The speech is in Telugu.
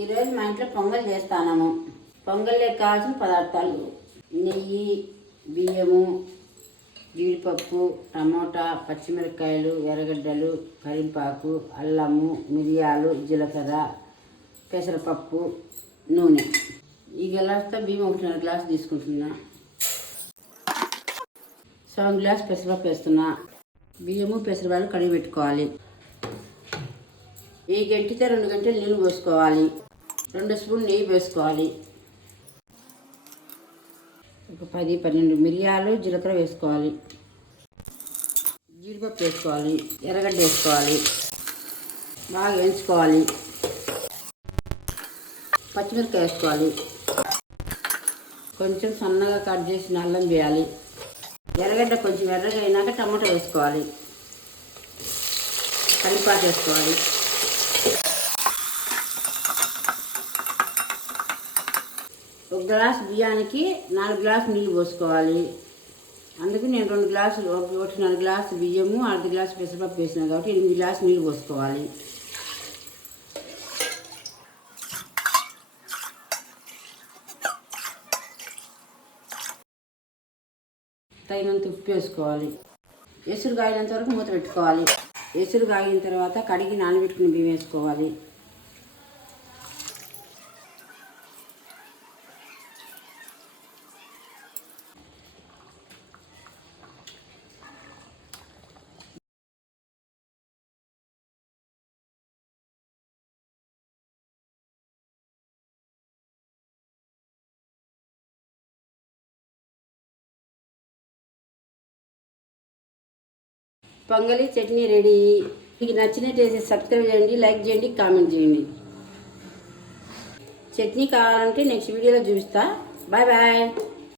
ఈరోజు మా ఇంట్లో పొంగల్ చేస్తాము. పొంగల్లోకి కావాల్సిన పదార్థాలు: నెయ్యి, బియ్యము, జీడిపప్పు, టమోటా, పచ్చిమిరపకాయలు, ఎర్రగడ్డలు, కరివేపాకు, అల్లము, మిరియాలు, జీలకర్ర, పెసరపప్పు, నూనె. ఈ గ్లాస్తో బియ్యం 1.5 గ్లాసు తీసుకుంటున్నా. సగం గ్లాస్ పెసరపప్పు వేస్తున్నా. బియ్యము పెసరపప్పు కడిగి పెట్టుకోవాలి. ఈ గంటితో 2 గంటలు నీళ్ళు పోసుకోవాలి. 2 స్పూన్లు నెయ్యి వేసుకోవాలి. ఒక 10-12 మిరియాలు, జీలకర్ర వేసుకోవాలి. జీడిపప్పు వేసుకోవాలి. ఎర్రగడ్డ వేసుకోవాలి. బాగా వేయించుకోవాలి. పచ్చిమిరపకాయ వేసుకోవాలి. కొంచెం సన్నగా కట్ చేసిన అల్లం వేయాలి. ఎర్రగడ్డ కొంచెం ఎర్రగా అయినాక టమాటా వేసుకోవాలి. కరివేపాకు వేసుకోవాలి. ఒక గ్లాసు బియ్యానికి 4 గ్లాసులు నీళ్ళు పోసుకోవాలి. అందుకు నేను 2 గ్లాసులు, 1.5 గ్లాసు బియ్యము, 1/2 గ్లాసు పెసరపప్పు వేసినా కాబట్టి 8 గ్లాసులు నీళ్ళు పోసుకోవాలి. తగినంత ఉప్పు వేసుకోవాలి. ఎసురు కాగినంత వరకు మూత పెట్టుకోవాలి. ఎసురు కాగిన తర్వాత కడిగి నానబెట్టుకుని బియ్యం వేసుకోవాలి. పొంగలి చట్నీ రెడీ. మీకు నచ్చినట్టయితే సబ్స్క్రైబ్ చేయండి, లైక్ చేయండి, కామెంట్ చేయండి. చట్నీ కావాలంటే నెక్స్ట్ వీడియోలో చూపిస్తా. Bye bye.